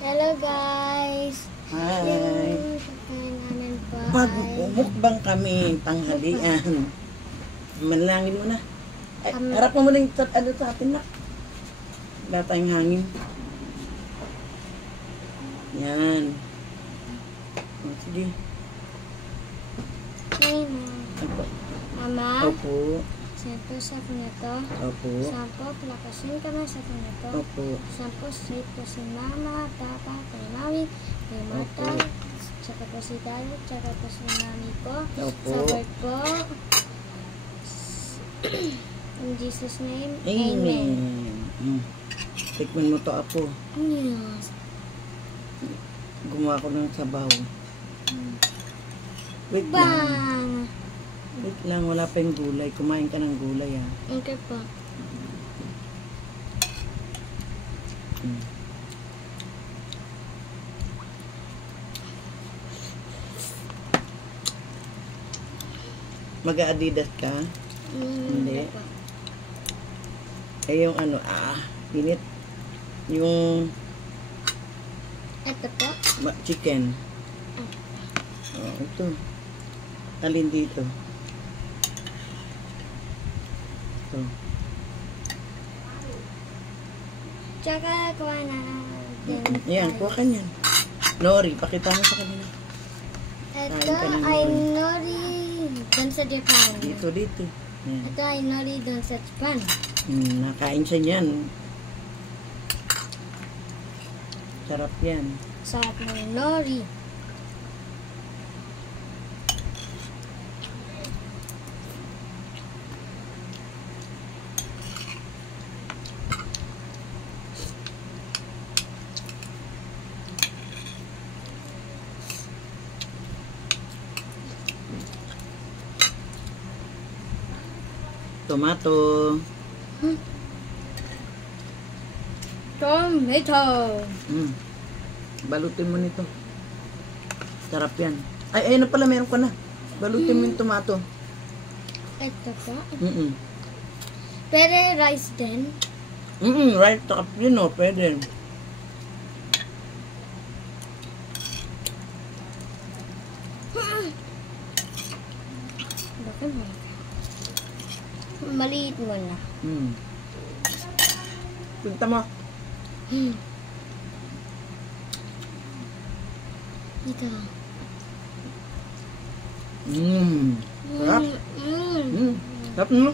Hello guys! Hi! Yung kakain namin po Magmumukbang kami, tanghalian. Manlangin mo na. Ay, Kami. harap mo muna yung sa atin na. Wala tayong hangin. Yan. O, sige. Opo. Mama, Opo. sampo sa nito. Opo. Sampo, palakasin kami sa nito. Opo. Sampo, sweet po si mama, papa, kay mami, kay mata, Opo. tsaka po si daddy, tsaka po si mami ko. Opo. Sa word po. In Jesus' name, Amen. Tikman mo to, Apo. Yes. Gumawa ko ng sabaw. Wait lang. Bang! Wait lang, wala pa yung gulay. Kumain ka ng gulay, ah. Okay po. Mag-a-Adidas ka? Hindi. Po. Eh, yung ano, pinit. Yung Ito po. chicken. Oh, ito. Alin dito? Ito. Tsaka kuha na din. Yan, kuha ka niyan. Nori, pakita mo sa kanila. Ito Kain ka ng ay nori. nori dun sa Japan. Dito. Yan. Ito ay nori dun sa Japan. Nakain siya niyan. Sarap yan. Sarap ng nori. Tomato. Tomato. Balutin mo nito. Sarap yan. Ay, ayun na pala, meron ka na. Balutin mo yung tomato. Ito po. Pwede rice din. Right, saka pino, pwede. Bakit mo? Maliit mo na. Punta mo. Ito. Sarap. Sarap mo.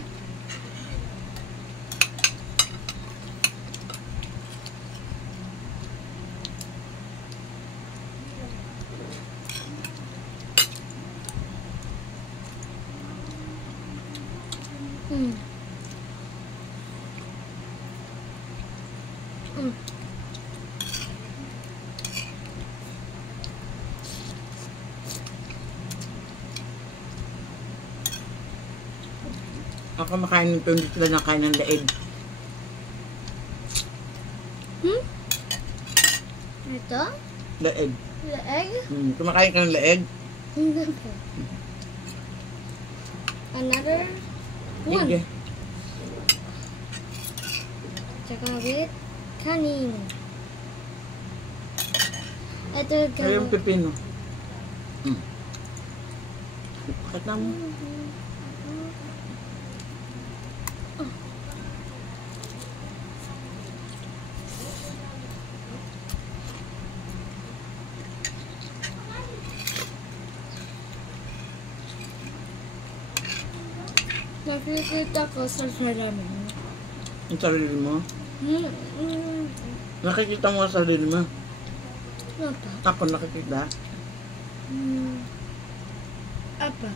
Ako makain nito, hindi sila nakain ng leeg. Ito? Leeg. Leeg? Kumakain ka ng leeg? Hindi po. Another one. Sige. Tsaka with kanin. Ito Ay, yung pepino. Pakita mo. Nakikita ko sa salamin. Yung sarili mo? Nakikita mo sa sarili mo? Apa? Ako nakikita. Apa?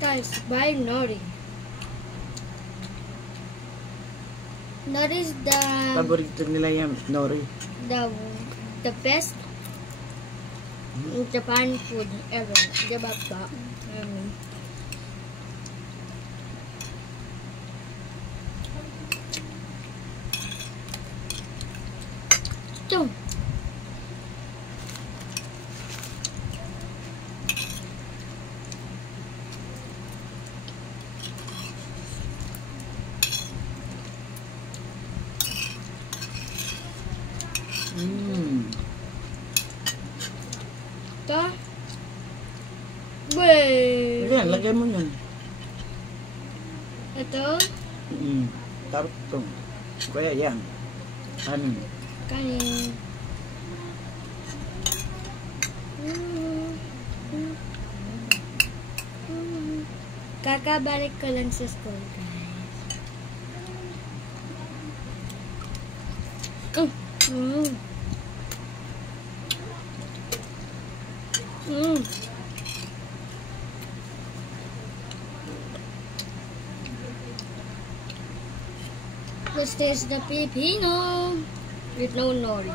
Guys, buy nori. Nori is Paborito nila yan, nori. the best Japan food ever. Diba po? Ito. Ito. Wait. Yan, lagay mo yan. Ito. Tapos ito. Kaya yan. Kanin. Kanin. Kakabalik ko lang sa school, guys. Let's taste the pipino with no nori.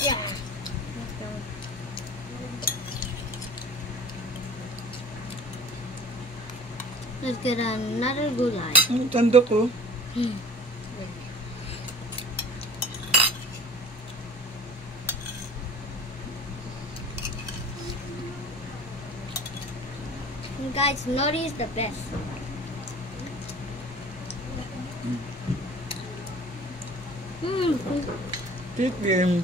Yeah. Let's get another gulay. Ang tanda ko. Guys, nori is the best. Chicken.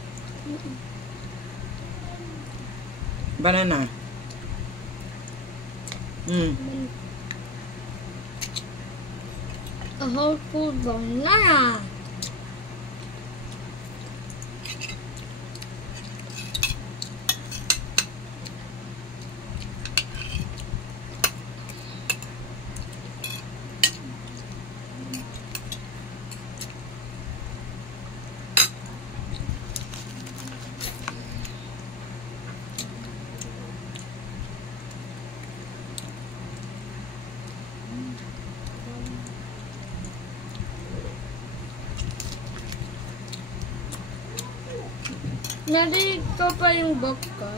Banana. A whole full banana. Nandito pa yung box ko.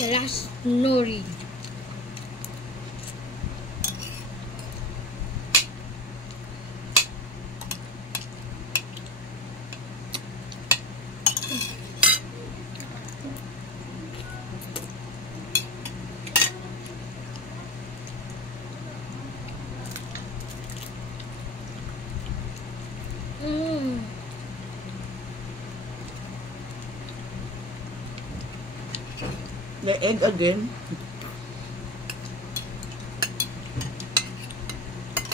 The last nori. The egg again.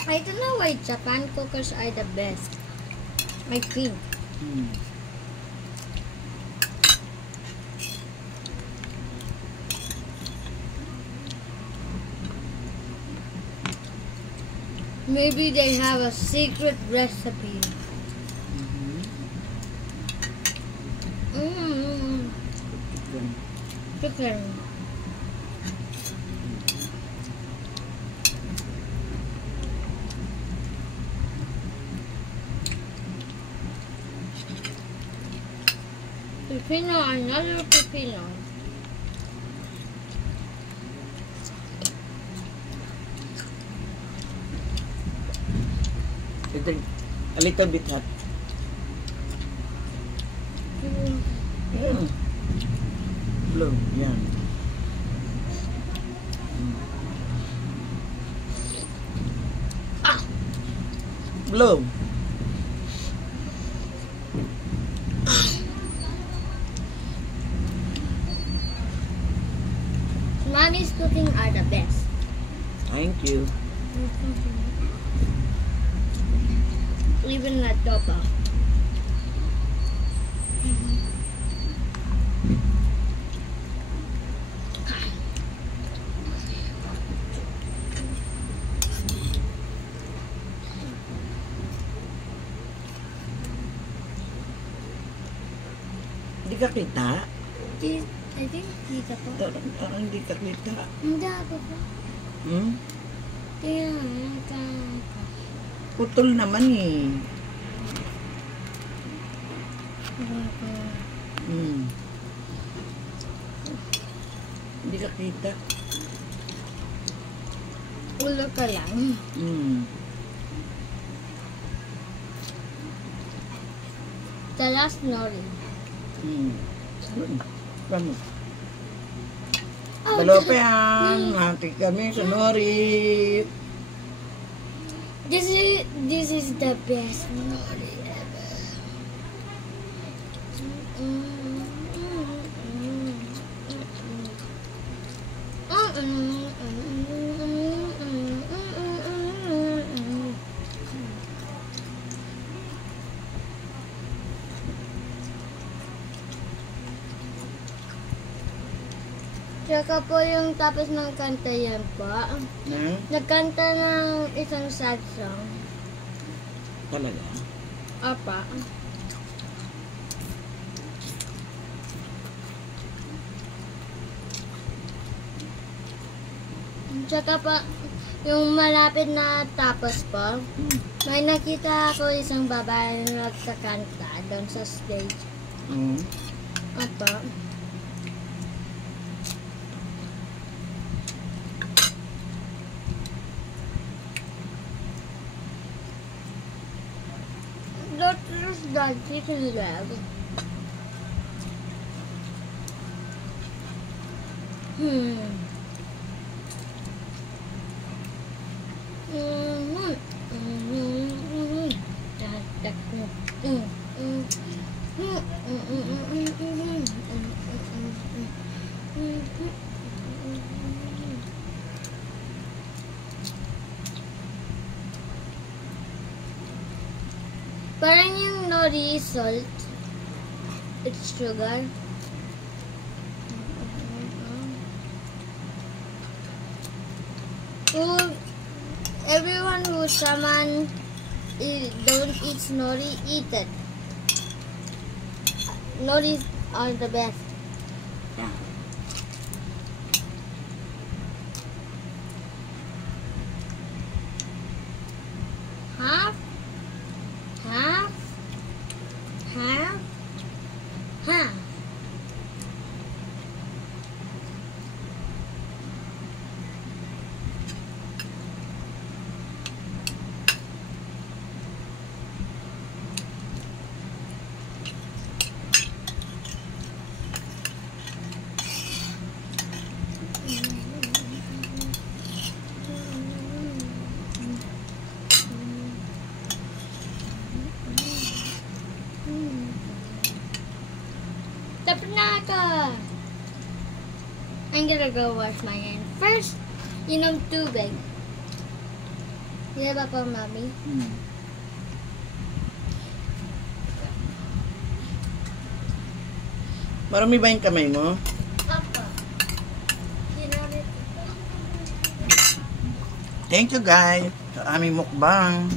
I don't know why Japan cookers are the best. I think. Maybe they have a secret recipe. Chicken. Pipino, another pipino. A little bit hot. Blow, yan. Blow. Mommy's cooking are the best. Thank you. Even la topa. Hindi ka kita? I think kita po. Hindi ka kita. Hindi ako po. Kaya Putol naman eh. Hindi ka kita. Ulo ka lang. The last nori. Paano? Balopean, hati kami sa nori. This is the best nori ever. Tsaka po yung tapos ng kanta yan po. Nagkanta ng isang sad song. Talaga? Apa. Tsaka pa, yung malapit na tapos po, may nakita ako isang babae na nagkakanta doon sa stage. Apa. Doctor's dancing in lab. Parang yung nori salt. It's sugar. Everyone who someone don't eat nori, eat it. Noris are the best. Yeah. Half. Tapos na ito. I'm gonna go wash my hands. First, inom tubig. Di ba po, Mami? Marami ba yung kamay mo? Opo. Thank you guys sa aming mukbang.